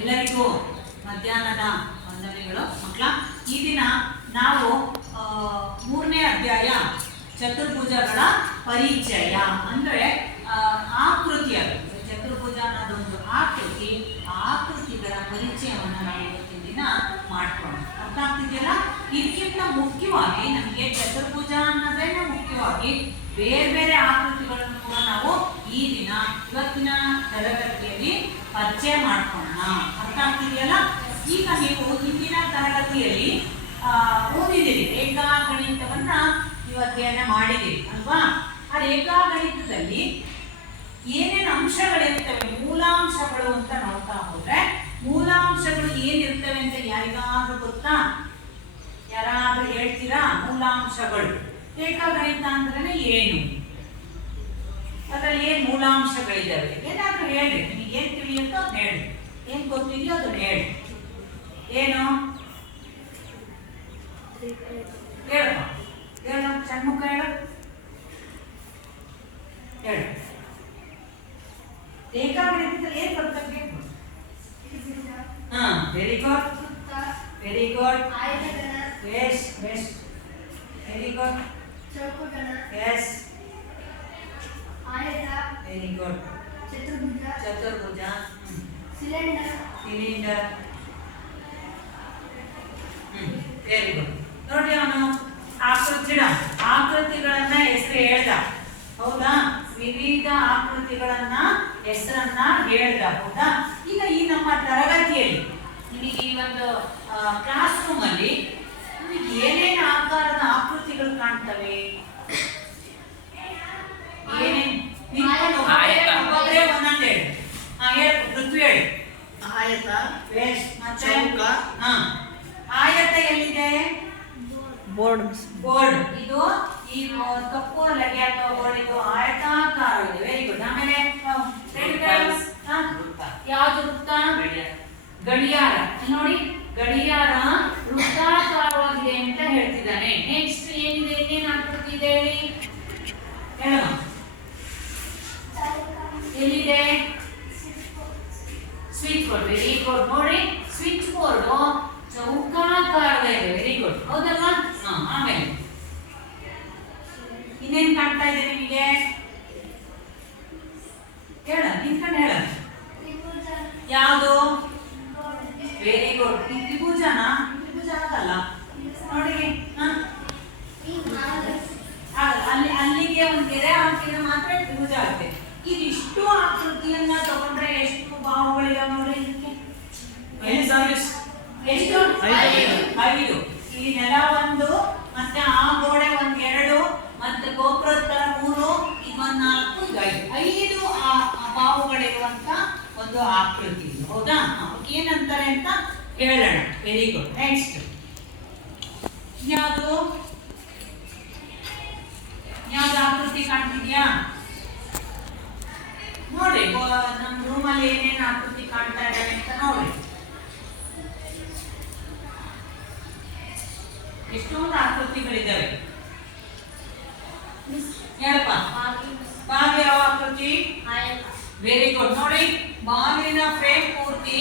ಎಲ್ಲರಿಗೂ ಮಧ್ಯಾಹ್ನದ ವಂದನೆಗಳು ಮಕ್ಕಳ. ಈ ದಿನ ನಾವು 3ನೇ ಅಧ್ಯಾಯ ಚತುರ್ಭುಜಗಳ ಪರಿಚಯ ಅಂದರೆ ಆಕೃತಿಯ ಚತುರ್ಭುಜ ಅನ್ನೋದೊಂದು ಆಕೃತಿಗಳ ಪರಿಚಯವನ್ನು ನಾವು ಇವತ್ತಿನ ದಿನ ಮಾಡ್ಕೊಂಡು ಅರ್ಥ ಆಗ್ತಿದೆಯಲ್ಲ. ಇದಕ್ಕಿಂತ ಮುಖ್ಯವಾಗಿ ನಮಗೆ ಚತುರ್ಭುಜ ಅನ್ನೋದೇ ಮುಖ್ಯವಾಗಿ ಬೇರೆ ಬೇರೆ ಆಕೃತಿಗಳನ್ನು ಕೂಡ ನಾವು ಈ ದಿನ ಇವತ್ತಿನ ತರಗತಿಯಲ್ಲಿ ಪರಿಚಯ ಮಾಡ್ಕೊಳ್ಳೋಣ. ಅರ್ಥ ಆಗ್ತಿದೆಯಲ್ಲ. ಈಗ ನೀವು ಹಿಂದಿನ ತರಗತಿಯಲ್ಲಿ ಓದಿದ್ದೀರಿ, ರೇಖಾಗಣಿತವನ್ನ ನೀವು ಅಧ್ಯಯನ ಮಾಡಿದ್ದೀರಿ ಅಲ್ವಾ. ಆ ರೇಖಾಗಣಿತದಲ್ಲಿ ಏನೇನು ಅಂಶಗಳಿರ್ತವೆ, ಮೂಲಾಂಶಗಳು ಅಂತ ನೋಡ್ತಾ ಹೋದ್ರೆ ಮೂಲಾಂಶಗಳು ಏನಿರ್ತವೆ ಅಂತ ಯಾರಿಗಾದ್ರೂ ಗೊತ್ತಾ? ಯಾರಾದ್ರೂ ಹೇಳ್ತೀರಾ? ಮೂಲಾಂಶಗಳು ರೇಖಾಗಣಿತ ಅಂದ್ರೆ ಏನು, ಅದ್ರಲ್ಲಿ ಏನ್ ಮೂಲಾಂಶಗಳಿದ್ದಾವೆ ಏನಾದ್ರೂ ಹೇಳಿ. ನಿಮಗೆ ಏನ್ ತಿಳಿಯುತ್ತೋ ಅದನ್ನ ಹೇಳಿ, ಏನ್ ಗೊತ್ತಿದೆಯೋ ಅದನ್ನ ಹೇಳಿ. ಏನು ಹೇಳಪ್ಪ, ಹೇಳು, ಚನ್ಮುಖ ಹೇಳು, ಹೇಳು. ರೇಖಾಗಣಿತದಲ್ಲಿ ಏನ್ ಬರ್ತದೆ? Very good, very good, best best, very good. ಚೌಕಗಣ, ಎಸ್, ಆಯತ, ವೆರಿ ಗುಡ್. ಚತುರ್ಭುಜ, ಸಿಲಿಂಡರ್, ವೆರಿ ಗುಡ್. ನೋಡಿ ಅವನು ಆಕೃತಿಗಳನ್ನ ಹೆಸರು ಹೇಳ್ದ, ಹೌದಾ? ವಿವಿಧ ಆಕೃತಿಗಳನ್ನ ಹೆಸರನ್ನ ಹೇಳ್ದ, ಹೌದಾ? ಈಗ ಈ ನಮ್ಮ ತರಗತಿಯಲ್ಲಿ ನಿಮಗೆ ಈ ಒಂದು ಕ್ಲಾಸ್ ರೂಮ್ ಅಲ್ಲಿ ನಿಮಗೆ ಏನೇನು ಆಕಾರದ ಆಕೃತಿಗಳು ಕಾಣ್ತವೆ? ಏನೇನು ಒಬ್ಬೊಬ್ಬರೇ ಒಂದೊಂದು ಹೇಳಿ. ಹೇಳು ಪೃಥ್ವಿ, ಹೇಳಿ. ಆಯತ, ಚೌಕ. ಆಯತ ಎಲ್ಲಿದೆ? ಬೋರ್ಡ್. ಇದು ಈ ಕಪ್ಪು ಲಗೆ ಅಥವಾ ಬೋರ್ಡ್, ಇದು ಆಯತಾಕಾರ ಇದೆ. Very good. ಆಮೇಲೆ ಯಾವುದು? ವೃತ್ತ, ಗಡಿಯಾರ. ನೋಡಿ, ಗಡಿಯಾರ ವೃತ್ತಾಕಾರವಾಗಿದೆ ಅಂತ ಹೇಳ್ತಿದ್ದಾನೆ. ನೆಕ್ಸ್ಟ್ ಏನಿದೆ? ಇನ್ನೇನು ಆಕೃತಿ ಇದೆ ಹೇಳಿ, ಹೇಳ. ಎಲ್ಲಿದೆ? Switch board. Very good. ನೋಡಿ, ಸ್ವಿಚ್ ಬೋರ್ಡ್ ಚೌಕಾಕಾರದ ಇದೆ. ವೆರಿ ಗುಡ್, ಹೌದಲ್ವಾ? ಆಮೇಲೆ ಇನ್ನೇನ್ ಕಾಣ್ತಾ ಇದೆ ನಿಮಗೆ? ಹೇಳ, ನಿಂತ್ಕೊಂಡು ಹೇಳ. ಯಾವುದು? Very good. ಈ ತ್ರಿಭುಜನ ಆಗಲ್ಲ ನೋಡಿ. ಅಲ್ಲಿಗೆ ಒಂದು ಗೆರೆ ಹಾಕಿದ್ರೆ ಮಾತ್ರ ತ್ರಿಭುಜ ಆಗುತ್ತೆ. ಇದಿಷ್ಟು ಆಕೃತಿಯನ್ನ ತಗೊಂಡ್ರೆ ಎಷ್ಟು ಬಾಹುಗಳಿದಾವೆ ನೋಡಿ. ಇದಕ್ಕೆ ಎಷ್ಟು? 5. ಈ ನೆಲ 1, ಮತ್ತೆ ಆ ಗೋಡೆ 2, ಮತ್ತೆ ಗೋಪುರದ ತರ 3, ಇನ್ನೊಂದು 4, 5 ಬಾಹುಗಳಿರುವಂತ ಒಂದು ಆಕೃತಿ, ಹೌದಾ? ಏನಂತಾರೆ ಅಂತ ಹೇಳೋಣ. Very good. ನೆಕ್ಸ್ಟ್ ಯಾವುದು ಆಕೃತಿ ಕಾಣ್ತಿದ್ಯಾ ನೋಡಿ. ನಮ್ಮ ರೂಮಲ್ಲಿ ಏನೇನು ಆಕೃತಿ ಕಾಣ್ತಾ ಇದ್ದಾವೆ ಅಂತ ನೋಡಿ. ಎಷ್ಟೊಂದು ಆಕೃತಿಗಳಿದ್ದಾವೆ. ಹೇಳಪ್ಪ. ಬಾಗಿಲು ಯಾವ ಆಕೃತಿ? Very good. ನೋಡಿ, ಬಾಗಿಲಿನ ಫ್ರೇಮ್ ಪೂರ್ತಿ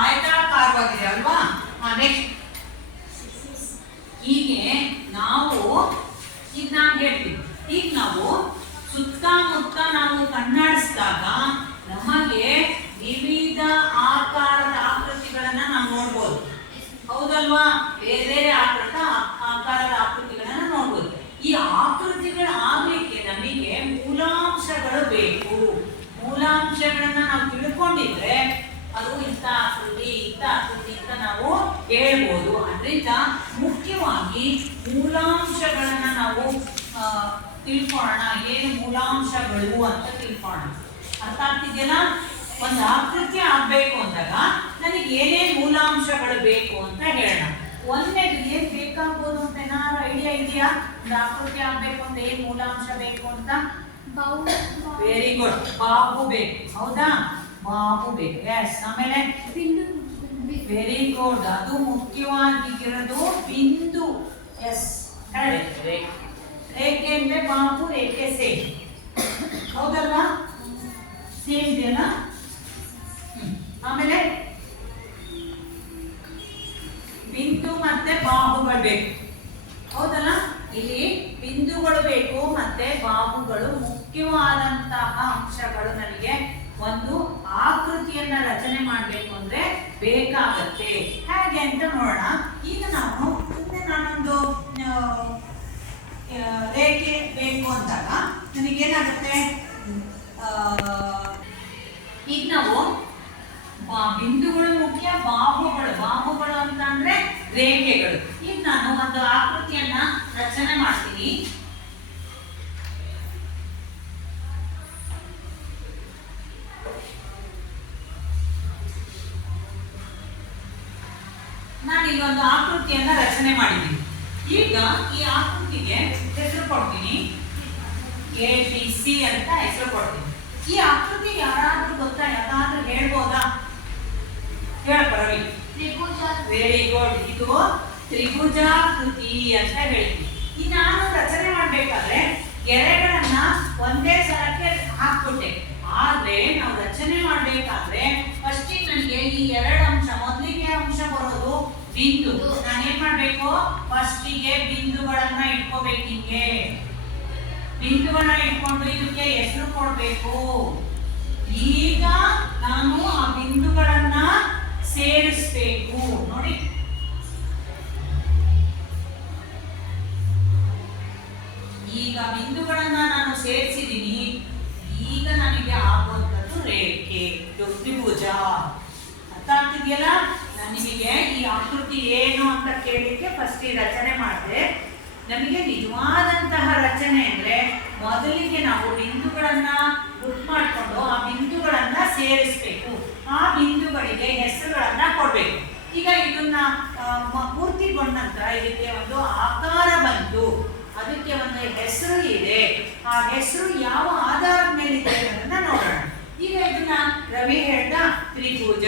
ಆಯತಾಕಾರವಾಗಿದೆ ಅಲ್ವಾ? ನೆಕ್ಸ್ಟ್ ಹೀಗೆ ನಾವು ಈಗ ನಾನು ಹೇಳ್ತೀನಿ, ಈಗ ನಾವು ಸುತ್ತಮುತ್ತ ನಾವು ಕಣ್ಣಾಡಿಸಿದಾಗ ನಮಗೆ ವಿವಿಧ ಆಕಾರದ ಆಕೃತಿಗಳನ್ನ ನಾವು ನೋಡ್ಬೋದು, ಹೌದಲ್ವಾ? ಬೇರೆ ಬೇರೆ ಆಕಾರದ ಆಕೃತಿಗಳನ್ನ ನೋಡ್ಬೋದು. ಈ ಆಕೃತಿಗಳು ಆಗ್ಲಿಕ್ಕೆ ನಮಗೆ ಮೂಲಾಂಶಗಳು ಬೇಕು. ಮೂಲಾಂಶಗಳನ್ನ ನಾವು ತಿಳ್ಕೊಂಡಿದ್ರೆ ಅದು ಇಂಥ ಆಕೃತಿ ಅಂತ ನಾವು ಹೇಳ್ಬೋದು. ಅದರಿಂದ ಮುಖ್ಯವಾಗಿ ಮೂಲಾಂಶಗಳನ್ನ ನಾವು ತಿಳ್ಕೊಳ್ಳೋಣ. ಏನು ಮೂಲಾಂಶಗಳು ಅಂತ ತಿಳ್ಕೊಳ್ಳೋಣ. ಅರ್ಥ ಆಗ್ತಿದೆಯಲ್ಲ? ಒಂದು ಆಕೃತಿ ಆಗ್ಬೇಕು ಅಂದಾಗ ನನಗೆ ಏನೇನು ಮೂಲಾಂಶಗಳು ಬೇಕು ಅಂತ ಹೇಳೋಣ. ಒಂದನೇದು ಏನ್ ಬೇಕಾಗ್ಬೋದು ಅಂತ ಏನಾದ್ರು ಐಡಿಯಾ ಇದೆಯಾ? ಒಂದು ಆಕೃತಿ ಆಗ್ಬೇಕು ಅಂತ ಏನ್ ಮೂಲಾಂಶ ಬೇಕು ಅಂತ? Very good. ಬಾಹು ಬೇಕು, ಹೌದಾ? ಬಾಹು ಬೇಕು. ಎಸ್. ಆಮೇಲೆ ವೆರಿ ಗುಡ್. ಅದು ಮುಖ್ಯವಾಗಿರೋದು ಬಿಂದು. ಎಸ್, ರೇಖೆ ಅಂದ್ರೆ ಬಾಹು, ರೇಖೆ ಸೇಮ್, ಹೌದಲ್ವಾ? ಸೇಮ್ ಇದೆಯಲ್ಲ? ಆಮೇಲೆ ಬೇಕು. ಹೌದಲ್ಲ, ಇಲ್ಲಿ ಬಿಂದುಗಳು ಬೇಕು ಮತ್ತೆ ಬಾಹುಗಳು ಮುಖ್ಯವಾದಂತಹ ಅಂಶಗಳು. ನನಗೆ ಒಂದು ಆಕೃತಿಯನ್ನ ರಚನೆ ಮಾಡಬೇಕು ಅಂದ್ರೆ ಬೇಕಾಗತ್ತೆ. ಹೇಗೆ ಅಂತ ನೋಡೋಣ. ಈಗ ನಾನೊಂದು ರೇಖೆ ಬೇಕು ಅಂದಾಗ ನನಗೇನಾಗುತ್ತೆ, ಈಗ ನಾವು ಬಿಂದುಗಳು ಮುಖ್ಯ, ಬಾಹುಗಳು ಅಂತ ಅಂದ್ರೆ ರೇಖೆಗಳು. ಈಗ ನಾನು ಒಂದು ಆಕೃತಿಯನ್ನ ರಚನೆ ಮಾಡ್ತೀನಿ. ನಾನು ಈಗ ಒಂದು ಆಕೃತಿಯನ್ನ ರಚನೆ ಮಾಡಿದ್ದೀನಿ. ಈಗ ಈ ಆಕೃತಿಗೆ ಹೆಸರು ಕೊಡ್ತೀನಿ, ABC ಅಂತ ಹೆಸರು ಕೊಡ್ತೀನಿ. ಈ ಆಕೃತಿ ಯಾರಾದ್ರೂ ಗೊತ್ತಾ? ಯಾರಾದ್ರೂ ಹೇಳ್ಬೋದಾ? ಹೇಳಪ್ಪ ರವಿ. Very good. ಇದು ತ್ರಿಭುಜಾಕೃತಿ ಅಂತ ಹೇಳ್ತೀನಿ. ಈ ನಾನು ರಚನೆ ಮಾಡ್ಬೇಕಾದ್ರೆ ಗೆರೆಗಳನ್ನ ಒಂದೇ ಸಲಕ್ಕೆ ಹಾಕ್ಬಿಟ್ಟೆ. ಆದ್ರೆ ನಾವು ರಚನೆ ಮಾಡ್ಬೇಕಾದ್ರೆ ಫಸ್ಟ್ ನನಗೆ ಈ ಎರಡು ಅಂಶ, ಮೊದಲಿಗೆ ಅಂಶ ಬರೋದು ಬಿಂದು. ನಾನೇನ್ ಮಾಡ್ಬೇಕು, ಫಸ್ಟಿಗೆ ಬಿಂದುಗಳನ್ನ ಇಟ್ಕೋಬೇಕು. ಹಿಂಗೆ ಬಿಂದುಗಳನ್ನ ಇಟ್ಕೊಂಡು ಇದಕ್ಕೆ ಹೆಸರು ಕೊಡ್ಬೇಕು. ಈಗ ನಾನು ಆ ಬಿಂದುಗಳನ್ನ ಸೇರಿಸ್ಬೇಕು. ನೋಡಿ, ಈಗ ಬಿಂದುಗಳನ್ನ ನಾನು ಸೇರಿಸಿದ್ದೀನಿ. ಈಗ ನನಗೆ ಆಗುವಂಥದ್ದು ರೇಖೆ, ತ್ರಿಭುಜ. ಅರ್ಥ ಆಗ್ತಿದೆಯಲ್ಲ? ನಾನು ನಿಮಗೆ ಈ ಆಕೃತಿ ಏನು ಅಂತ ಕೇಳಲಿಕ್ಕೆ ಫಸ್ಟ್ ಈ ರಚನೆ ಮಾಡಿದೆ. ನಮಗೆ ನಿಜವಾದಂತಹ ರಚನೆ ಅಂದ್ರೆ ಮೊದಲಿಗೆ ನಾವು ಬಿಂದುಗಳನ್ನ ಗುರ್ತು ಮಾಡಿಕೊಂಡು ಆ ಬಿಂದುಗಳನ್ನ ಸೇರಿಸಬೇಕು. ಆ ಬಿಂದುಗಳಿಗೆ ಹೆಸರುಗಳನ್ನ ಕೊಡ್ಬೇಕು. ಈಗ ಇದನ್ನ ಪೂರ್ತಿಗೊಂಡ ನಂತರ ಇದಕ್ಕೆ ಒಂದು ಆಕಾರ ಬಂತು, ಅದಕ್ಕೆ ಒಂದು ಹೆಸರು ಇದೆ. ಆ ಹೆಸರು ಯಾವ ಆಧಾರದ ಮೇಲೆ ಇದೆ ಅನ್ನೋದನ್ನ ನೋಡೋಣ. ಈಗ ಇದನ್ನ ರವಿ ಹೇಳ್ದ ತ್ರಿಭುಜ.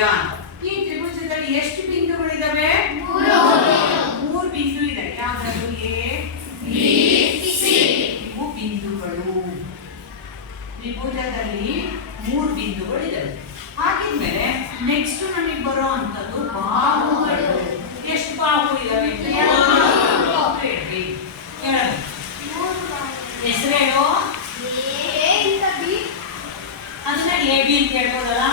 ಈ ತ್ರಿಭುಜದಲ್ಲಿ ಎಷ್ಟು ಬಿಂದುಗಳಿದಾವೆ? 3 ಬಿಂದು ಇದೆ. ಯಾವ್ದು? ಇವು ಬಿಂದುಗಳು. ತ್ರಿಭುಜದಲ್ಲಿ 3 ಬಿಂದುಗಳಿದಾವೆ. ಹಾಗಿದ್ಮೇಲೆ ನೆಕ್ಸ್ಟ್ ನಮಗೆ ಬರೋ ಅಂತದ್ದು ಬಾಹುಗಳು. ಎಷ್ಟು ಬಾಹು ಇದಾವೆ? ಹೆಸರೇನು? ಅದನ್ನ AB ಅಂತ ಹೇಳ್ಬೋದಲ್ಲ?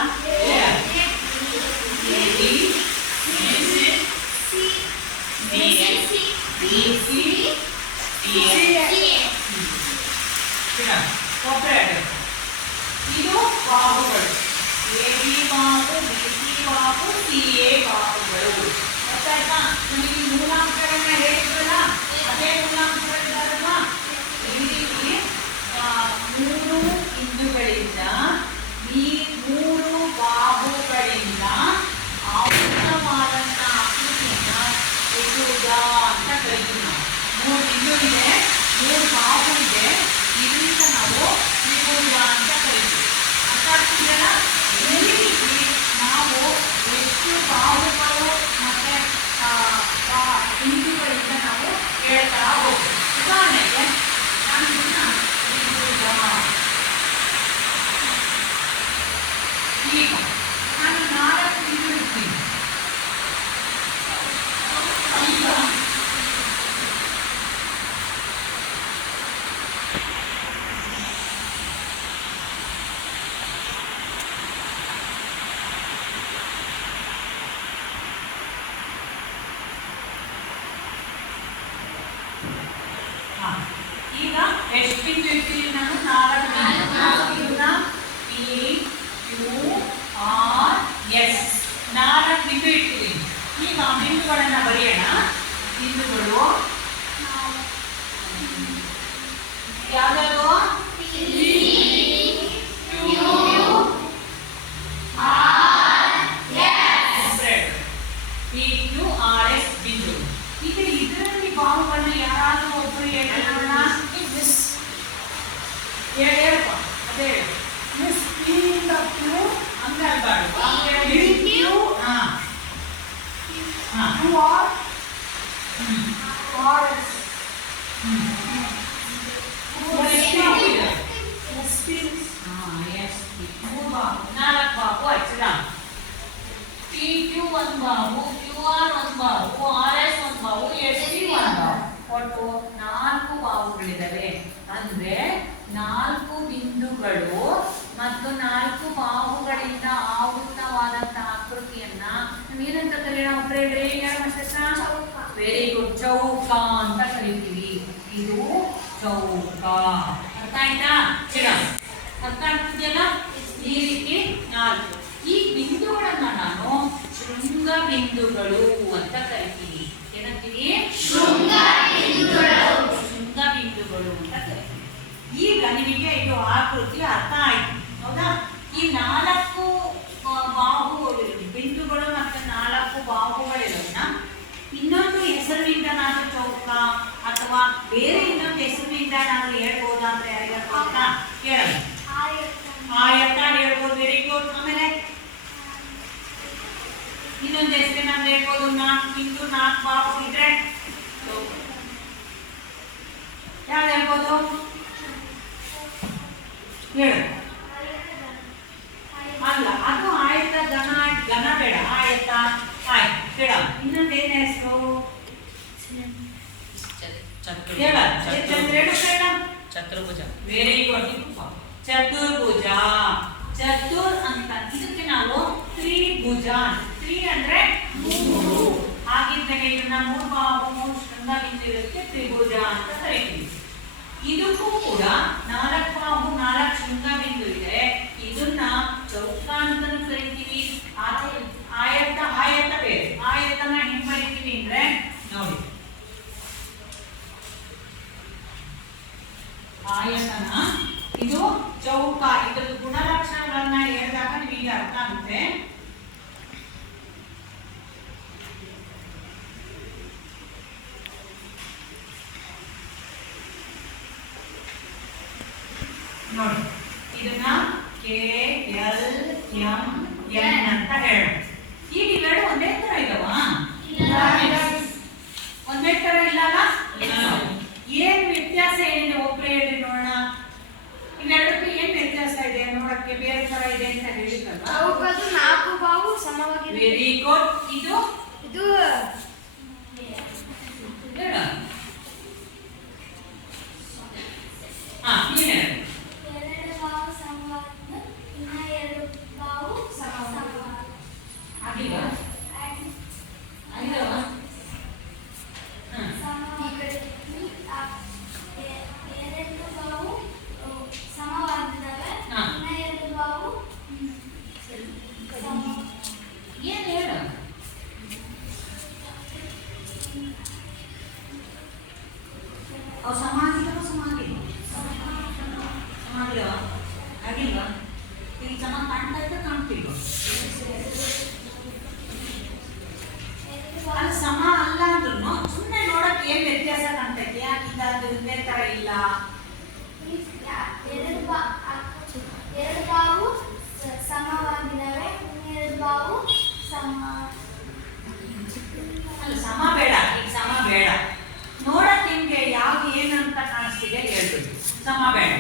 ಇದು ಬಾಹುಗಳು. AB ಬಾಹು, BC ಬಾಹು, CA ಬಾಹುಗಳು. ಗೊತ್ತಾಯ್ತಾ? ನಮಗೆ ಮೂಲಾಂಶಗಳನ್ನ ಹೇಳಿದ್ರಲ್ಲ, ಅದೇ ಮೂಲಾಂಶಗಳಿದ್ದಾರಲ್ಲ. ಈ ರೀತಿ 3 ಬಿಂದುಗಳಿಂದ ಈ 3 ಬಾಹುಗಳಿಂದ ಆವೃತವಾದಂತಹ ಆಕೃತಿಯನ್ನ ತ್ರಿಭುಜ ಅಂತ ಕರಿತೀವಿ ನಾವು. 3 ಬಿಂದು ಇದೆ, 3 ಬಾಹು ಇದೆ. ಇದರಿಂದ ನಾವು ತ್ರಿಭುಜ ಅಂತ ಕರಿತೀವಿ. ಅರ್ಥ ಆಗ್ತಿದೆಯಲ್ಲ? ಈ ರೀತಿ ನಾವು ಎಷ್ಟು ಬಾಹುಗಳು ಮತ್ತೆ ಬಿಂದುಗಳಿಂದ ನಾವು ಹೇಳ್ತಾ ಹೋಗ್ತೀವಿ. ಉದಾಹರಣೆಗೆ ನಾನು ತ್ರಿಭುಜ. ಈಗ ನಾನು 4 ಬಿಂದು ಇಡ್ತೀನಿ. ಈಗ ಎಷ್ಟು ಬಿಂದು ಇಡ್ತೀನಿ ನಾನು? 4 ಬಿಂದು. PQRS 4 ಬಿಂದು ಇಡ್ತೀನಿ. ಈಗ ಬಿಂದುಗಳನ್ನ ಬರೆಯೋಣ. ಬಿಂದುಗಳು ಯಾವ್ಯಾವು? PQRS ಬಿಂದು. ಈಗ ಇದರಲ್ಲಿ ಬಾಹುಗಳನ್ನ ಯಾರಾದ್ರೂ ಒಬ್ಬರು ಹೇಳೋಣ. ಹೇಳಪ್ಪ, ಅದೇ ಮಿಸ್ ಇಂದ ಕ್ಯೂ ಅಂಗಲ್ಬಾರ್ದು. ಪಿ ಕ್ಯೂ ಒಂದು ಬಾಹು, ಕ್ಯೂ ಆರ್ ಒಂದು ಬಾಹು, ಆರ್ ಎಸ್ ಒಂದು ಬಾಹು, ಎಸ್ ಟಿ ಒಂದು ಬಾಹು. ಒಟ್ಟು 4 ಬಾಹುಗಳಿದ್ದಾವೆ. ಅಂದ್ರೆ 4 ಬಿಂದುಗಳು ಮತ್ತು 4 ಬಾಹುಗಳಿಂದ ಆವೃತವಾದಂತಹ ಆಕೃತಿಯನ್ನ ಏನಂತ ಕರೆಯೋಣ? ವೆರಿ ಗುಡ್, ಚೌಕ ಅಂತ ಕರಿತೀವಿ. ಇದು ಚೌಕ. ಅರ್ಥ ಆಯ್ತಾ? ಅರ್ಥ ಆಗ್ತಿದೆಯಲ್ಲ? ಈ ರೀತಿ 4 ಈ ಬಿಂದುಗಳನ್ನ ನಾನು ಶೃಂಗ ಬಿಂದುಗಳು ಅಂತ ಕರಿತೀನಿ. ಏನಂತೀವಿ? ಶೃಂಗ ಬಿಂದುಗಳು ಅಂತ ಕರಿತೀವಿ. ಈಗ ನಿಮಗೆ ಇದು ಆಕೃತಿ ಅರ್ಥ ಆಯ್ತು, ಹೌದಾ? ಈ 4 ಬಿಂದುಗಳು ಮತ್ತು 4 ಬಾಹುಗಳಿರೋದನ್ನ ಇನ್ನೊಂದು ಹೆಸರಿನಿಂದ ನಾನು ಚೌಕ ಅಥವಾ ಬೇರೆ ಇನ್ನೊಂದು ಹೆಸರಿನಿಂದ ನಾನು ಹೇಳ್ಬೋದಾ ಅಂತ ಯಾರಿಗಾದ್ರು ಗೊತ್ತಾ? ಹೇಳ. ಆಯತ ಹೇಳ್ಬೋದು. Very good. ಆಮೇಲೆ ಇನ್ನೊಂದು ಹೆಸರಿನ ಹೇಳ್ಬೋದು. 4 ಬಿಂದು 4 ಬಾಹು ಇದ್ರೆ ಯಾವ್ದು ಹೇಳ್ಬೋದು? ಹೇಳು. ಅಲ್ಲ, ಅದು ಆಯತ. ಘನ ಬೇಡ, ಆಯತ. ಆಯ್ತು, ಹೇಳ. ಇನ್ನೊಂದು ಏನ್ ಹೆಸರು? ಚತುರ್ಭುಜ. Very good. ಚತುರ್ಭುಜ. ಚತುರ್ ಅಂತ ಇದಕ್ಕೆ ನಾವು ತ್ರಿಭುಜ. ತ್ರಿ ಅಂದ್ರೆ 3. ಹಾಗಿದ್ದಾಗ ಇದನ್ನ 3 ಬಾಹು 3 ಶೃಂಗ ಬಿಂದು ಇರೋದಕ್ಕೆ ತ್ರಿಭುಜ ಅಂತ ಕರಿತೀವಿ. ಇದಕ್ಕೂ ಕೂಡ 4 ಬಾಹು 4 ಶೃಂಗ ಬಿಂದು ಇದೆ. ಇದನ್ನ ಚೌಕ ಅಂತಾನೂ ಕರಿತೀವಿ. ಆಯತ ಬೇರೆ. ಆಯತನ ಹೆಂಗ್ ಕರಿತೀವಿ ಅಂದ್ರೆ ನೋಡಿ, ಆಯತನ ಇದು ಚೌಕ. ಇದ್ರದ್ದು ಗುಣಲಕ್ಷಣಗಳನ್ನ ಹೇಳಿದಾಗ ನಿಮಗೆ ಅರ್ಥ ಆಗುತ್ತೆ. ನೋಡಿ, ಇದನ್ನ KLMN ಅಂತ ಹೇಳೋಣ. ಈಗ ಇವೆರಡು ಒಂದೇ ತರ ಇದಾವ? ಒಂದೇ ತರ ಇಲ್ಲ ಅಲ್ಲ? ಏನ್ ವ್ಯತ್ಯಾಸ ಏನಿದೆ? ಒಬ್ರು ಹೇಳಿ ನೋಡೋಣ. ಇವೆರಡಕ್ಕೂ ಏನ್ ವ್ಯತ್ಯಾಸ ಇದೆ? ನೋಡಕ್ಕೆ ಬೇರೆ ತರ ಇದೆ ಅಂತ ಹೇಳಿದ್ರಲ್ಲ. 4 ಬಾಹು ಸಮವಾಗಿದೆ. Very good. ಇದು ಹೇಳ. ಹಾ, ನೀನ್ ಹೇಳು. ಆಗಿಲ್ವಾ? ಆಗಿಲ್ಲವಾ? ಏನ್ ಹೇಳು? ಅವು ಸಮಾಗಿಲ್ವಾ? ಸಮಾಗಿಲ್ವಾ? ಆಗಿಲ್ವಾ? ಈಗ ಸಮ ಕಾಣ್ತಾ ಇದ್ದ ಕಾಣ್ತಿಲ್ವಾ? ಅದು ಸಮ ಅಲ್ಲ ಅಂದ್ರೂ ಸುಮ್ಮನೆ ನೋಡಕ್ ಏನ್ ವ್ಯತ್ಯಾಸ ಕಾಣ್ತೈತಿ? ಯಾಕಿಂದ ಅದು ಒಂದೇ ತರ ಇಲ್ಲ? 2 ಬಾಹು ಸಮವಾಗಿದ್ದಾವೆ. 2 ಬಾಹು ಅಲ್ಲ, ಸಮ ಬೇಡ. ಈಗ ಸಮ ಬೇಡ. ನೋಡಕ್ ನಿಮ್ಗೆ ಯಾವ್ದು ಏನಂತ ಕಾಣಿಸ್ತಿದೆ ಹೇಳ್ಬಿಡಿ. ಸಮ ಬೇಡ.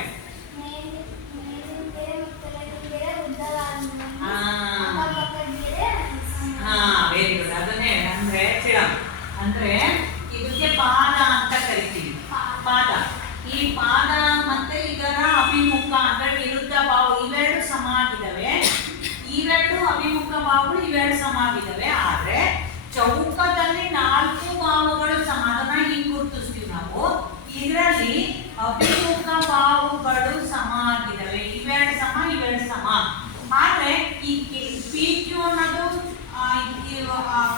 Very good. ಅದನ್ನೇ ಅಂದ್ರೆ ಇದಕ್ಕೆ ಪಾದ ಅಂತ ಕರಿತೀವಿ. ಪಾದ. ಈ ಪಾದ ಮತ್ತೆ ಇದರ ಅಭಿಮುಖ ಅಂದ್ರೆ ವಿರುದ್ಧ ಬಾಹು ಇವೆರಡು ಸಮ ಆಗಿದ್ದಾವೆ. ಇವೆರಡು ಅಭಿಮುಖ ಬಾಹುಗಳು ಇವೆರಡು ಸಮ ಆಗಿದ್ದಾವೆ. ಆದ್ರೆ ಚೌಕದಲ್ಲಿ 4 ಬಾಹುಗಳು ಸಮ. ಅದನ್ನ ಹಿಂಗ್ ಗುರುತಿಸ್ತೀವಿ ನಾವು. ಇದರಲ್ಲಿ ಅಭಿಮುಖ ಬಾಹುಗಳು ಸಮ ಆಗಿದ್ದಾವೆ. ಇವೆರಡು ಸಮ, ಇವೆರಡು ಸಮ. ಆದ್ರೆ ಈ PQ ಅನ್ನೋದು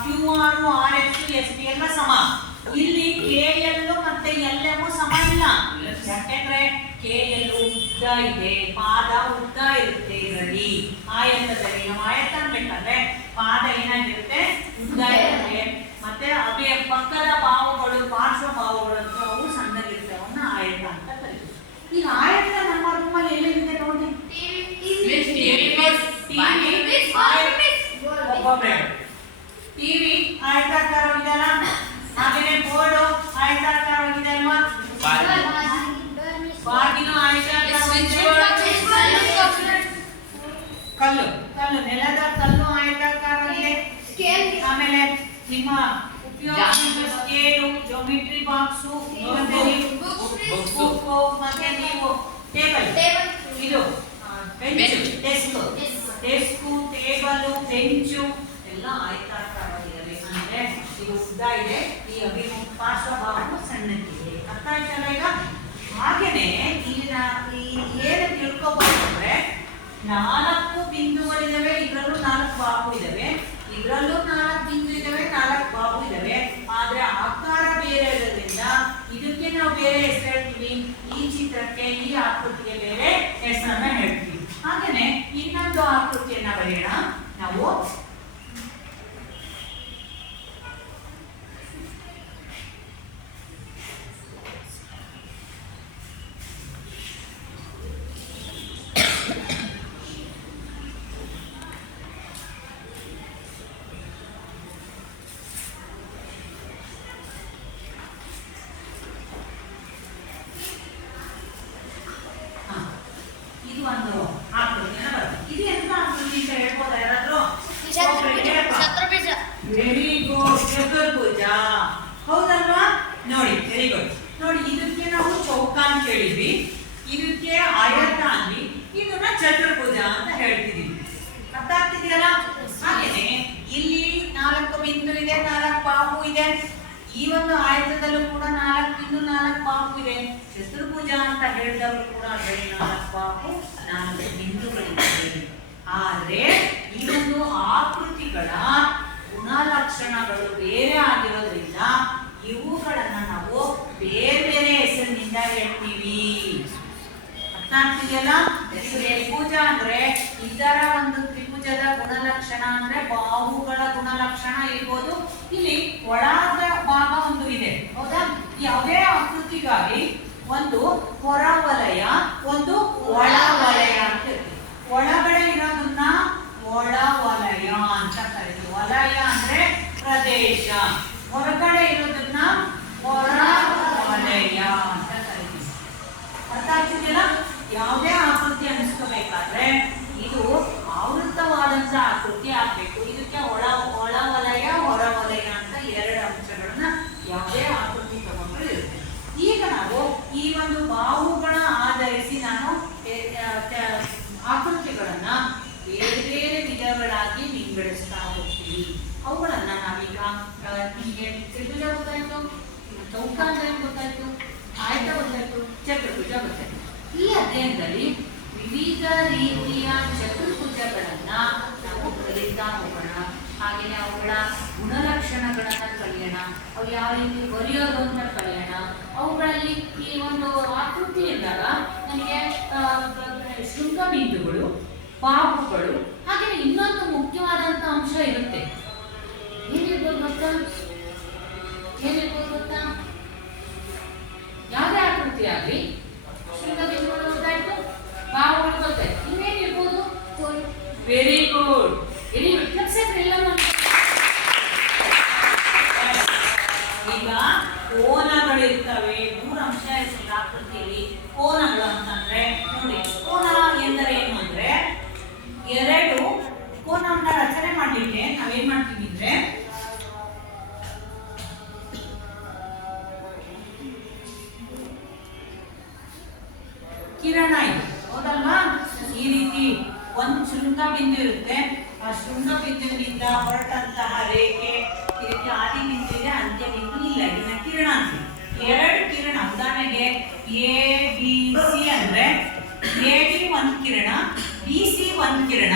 QR, RS, ST ಎಲ್ಲ ಸಮ. ಇಲ್ಲಿ KL ಮತ್ತೆ LM ಸಮ ಇಲ್ಲ. ಯಾಕೆಂದ್ರೆ KL ಉದ್ದ ಇದೆ, ಪಾದ ಉದ್ದ ಇರುತ್ತೆ ಇದರಲ್ಲಿ. ಆಯತದಲ್ಲಿ ನಾವು ಆಯತ ಅನ್ಬೇಕಂದ್ರೆ ಪಾದ ಏನಾಗಿರುತ್ತೆ? ಉದ್ದ ಇರುತ್ತೆ. ಮತ್ತೆ ಪಕ್ಕದ ಬಾಹುಗಳು, ಪಾರ್ಶ್ವ ಬಾಹುಗಳು ಅವು ಸಣ್ಣಗಿರುತ್ತೆ. ಅವನ್ನ ಆಯತ ಅಂತ ಕರೀತೀವಿ. ಈಗ ಆಯತ ನಮ್ಮ ರೂಮಲ್ಲಿ ಎಲ್ಲಿದೆ ನೋಡಿ? ಟಿವಿ ಆಯತಾಕಾರವಾಗಿದೆಯಲ್ಲ, ಹಾಗೇನೆ ಬೋರ್ಡು ಆಯತಾಕಾರವಾಗಿದೆ ಅಲ್ವಾ? ಬಾಗಿಲು ಆಯತಾಕಾರವಾಗಿದೆ. ಕಲ್ಲು ಕಲ್ಲು ನೆಲದ ಕಲ್ಲು ಆಯತಾಕಾರ ಇದೆ. ಆಮೇಲೆ ನಿಮ್ಮ ಉಪಯೋಗ ಸ್ಕೇಲು, ಜೋಮೆಟ್ರಿ ಬಾಕ್ಸು, ಮತ್ತೆ ನೀವು ಟೇಬಲ್, ಇದು ಡೆಸ್ಕು, ಟೇಬಲು, ಬೆಂಚು ಎಲ್ಲ ಆಯತಾಕಾರವಾಗಿದ್ದಾವೆ. ಅಂದ್ರೆ ಇದು ಉದ್ದ ಇದೆ, ಈ ಅಭಿಮುಖ ಪಾರ್ಶ್ವಭಾಗವು ಸಣ್ಣಕ್ಕಿದೆ. ಅರ್ಥ ಆಯ್ತಲ್ಲ ಈಗ? ಹಾಗೇನೆ ಇಲ್ಲಿನ ಏನು ತಿಳ್ಕೊಬಹುದು ಅಂದ್ರೆ 4 ಬಿಂದುಗಳಿದಾವೆ, ಇದರಲ್ಲೂ 4 ಬಾಹು ಇದಾವೆ, ಇದರಲ್ಲೂ 4 ಬಿಂದು ಇದಾವೆ, 4 ಬಾಹು ಇದಾವೆ. ಆದ್ರೆ ಆಕಾರ ಬೇರೆ ಇರೋದ್ರಿಂದ ಇದಕ್ಕೆ ನಾವು ಬೇರೆ ಹೆಸರು ಹೇಳ್ತೀವಿ, ಈ ಚಿತ್ರಕ್ಕೆ ಈ ಆಕೃತಿಗೆ ಬೇರೆ ಹೆಸರನ್ನ ಹೇಳ್ತೀವಿ. ಹಾಗೇನೆ ಇನ್ನೊಂದು ಆಕೃತಿಯನ್ನ ಬರೆಯೋಣ ನಾವು. ಇದು ಒಂದು ಆಕೃತಿಯನ್ನ ಬರ್ತದೆ. ಇದು ಎಂತ ಆಕೃತಿ ಅಂತ ಹೇಳ್ಬೋದಾ ಯಾರಾದ್ರೂ? ವೆರಿ ಗುಡ್, ಚತುರ್ಭುಜ. ಹೌದಲ್ವಾ? ನೋಡಿ, ವೆರಿ ಗುಡ್. ನೋಡಿ, ಇದಕ್ಕೆ ನಾವು ಚೌಕ ಅಂತ ಹೇಳಿದ್ವಿ, ಇದಕ್ಕೆ ಆಯತ ಅಂದ್ವಿ, ಇದನ್ನ ಚತುರ್ಭುಜ ಅಂತ ಹೇಳ್ತಿದೀವಿ. ಅರ್ಥ ಆಗ್ತಿದೆಯಲ್ಲ? ಹಾಗೇನೆ ಇಲ್ಲಿ 4 ಬಿಂದು ಇದೆ, 4 ಬಾಹು ಇದೆ. ಈ ಒಂದು ಆಯತದಲ್ಲೂ ಕೂಡ 4 ಬಿಂದು, 4 ಬಾಹು ಇದೆ. ಚತುರ್ಭುಜ ಅಂತ ಹೇಳಿದವರು ಕೂಡ 4 ಬಾಹು, 4 ಬಿಂದುಗಳಿವೆ. ಆದ್ರೆ ಈ ಒಂದು ಆಕೃತಿಗಳ ಗುಣಲಕ್ಷಣಗಳು ಬೇರೆ ಆಗಿರೋದ್ರಿಂದ ಇವುಗಳನ್ನ ನಾವು ಬೇರೆ ಬೇರೆ ಹೆಸರಿನಿಂದ ಹೇಳ್ತೀವಿ. ಅರ್ಥ ಆಗ್ತಿದೆಯಲ್ಲ? ತ್ರಿಭುಜ ಅಂದ್ರೆ ಇದರ ಒಂದು ತ್ರಿಭುಜದ ಗುಣಲಕ್ಷಣ ಅಂದ್ರೆ ಬಾಹುಗಳ ಗುಣಲಕ್ಷಣ ಇರ್ಬೋದು. ಇಲ್ಲಿ ಒಳದ ಭಾಗ ಒಂದು ಇದೆ, ಹೌದಾ? ಯಾವುದೇ ಆಕೃತಿಗಾಗಿ ಒಂದು ಹೊರವಲಯ, ಒಂದು ಒಳವಲಯ ಅಂತ ಇರ್ತದೆ. ಒಳಗಡೆ ಇರೋದನ್ನ ಒಳವಲಯ ಅಂತ ಕರೀತೀವಿ. ವಲಯ ಅಂದ್ರೆ ಪ್ರದೇಶ, ಹೊರಗಡೆ ಇರೋದನ್ನ ಹೊರವಲಯ ಅಂತ ಕರೀತೀವಿ. ಅರ್ಥ ಆಗ್ತಿದೆಯಲ್ಲ? ಯಾವುದೇ ಆಕೃತಿ ಅನಿಸ್ಕೋಬೇಕಾದ್ರೆ ಇದು ಆವೃತವಾದಂತ ಆಕೃತಿ ಆಗ್ಬೇಕು. ಇದಕ್ಕೆ ಒಳವಲಯ, ಹೊರವಲಯ ಅಂತ 2 ಅಂಶಗಳನ್ನ ಯಾವುದೇ ಆಕೃತಿ ತಗೊಂಡ್ರು ಇರುತ್ತೆ. ಈಗ ನಾವು ಈ ಒಂದು ಬಾಹುಗಳ ಆಧರಿಸಿ ನಾನು ಆಕೃತಿಗಳನ್ನ ಬೇರೆ ಬೇರೆ ವಿಧಗಳಾಗಿ ವಿಂಗಡಿಸ್ತಾ ಹೋಗ್ತೀವಿ. ಅವುಗಳನ್ನ ನಾವೀಗ ನಿಮಗೆ ತ್ರಿಭುಜ ಗೊತ್ತಾಯ್ತು, ಚೌಕ ಅಂದ್ರೆ ಗೊತ್ತಾಯ್ತು, ಆಯತ ಗೊತ್ತಾಯ್ತು, ಚತುರ್ಭುಜ ಗೊತ್ತಾಯ್ತು. ಈ ಅಧ್ಯಯನದಲ್ಲಿ ವಿವಿಧ ರೀತಿಯ ಚತುರ್ಭುಜಗಳನ್ನ ನಾವು ಕಲಿತಾ ಹೋಗೋಣ. ಹಾಗೆಯೇ ಅವುಗಳ ಗುಣಲಕ್ಷಣಗಳನ್ನ ಕಲಿಯೋಣ, ಅವು ಯಾವ ರೀತಿ ಬರೆಯೋದು ಅಂತ ಕಲಿಯೋಣ. ಅವುಗಳಲ್ಲಿ ಈ ಒಂದು ಆಕೃತಿ ಎಂದಾಗ ನಮಗೆ ಶೃಂಗ ಬಿಂದುಗಳು, ಬಾಹುಗಳು, ಹಾಗೆ ಇನ್ನೊಂದು ಮುಖ್ಯವಾದಂತ ಅಂಶ ಇರುತ್ತೆ. ಏನಿರ್ಬೋದು ಗೊತ್ತಾ? ಯಾವುದೇ ಆಕೃತಿ ಆಗಲಿ ಶೃಂಗ ಬಿಂದುಗಳು ಗೊತ್ತಾಯ್ತು, ಬಾಹುಗಳು ಗೊತ್ತಾಯ್ತು, ಇನ್ನೇನಿರ್ಬೋದು? Very good, very good. ಈಗ ಕೋನಗಳಿರ್ತವೆ, 3 ಅಂಶ ಇರ್ತದೆ ಆಕೃತಿಯಲ್ಲಿ. ಕೋನಗಳು ಅಂತಂದ್ರೆ ನೋಡಿ, ಕೋನ ಎಂದರೆ ಏನು ಅಂದ್ರೆ 2 ಕೋನವನ್ನ ರಚನೆ ಮಾಡ್ಲಿಕ್ಕೆ ನಾವೇನ್ ಮಾಡ್ತೀವಿ ಅಂದ್ರೆ ಕಿರಣ ಇದೆ, ಹೌದಲ್ವಾ? ಈ ರೀತಿ ಒಂದು ಶೃಂಗ ಬಿಂದು ಇರುತ್ತೆ, ಆ ಶೃಂಗ ಬಿಂದುವಿನಿಂದ ಹೊರಟಂತಹ ರೇಖೆ, ಈ ರೀತಿ ಆದಿ ಬಿಂದು ಇದೆ, ಅಂತ್ಯ ಬಿಂದು ಇಲ್ಲ, ಇದನ್ನ ಕಿರಣ ಅಂತೀವಿ. 2 ಕಿರಣ, ಉದಾಹರಣೆಗೆ ABC ಅಂದ್ರೆ AB 1 ಕಿರಣ, BC 1 ಕಿರಣ.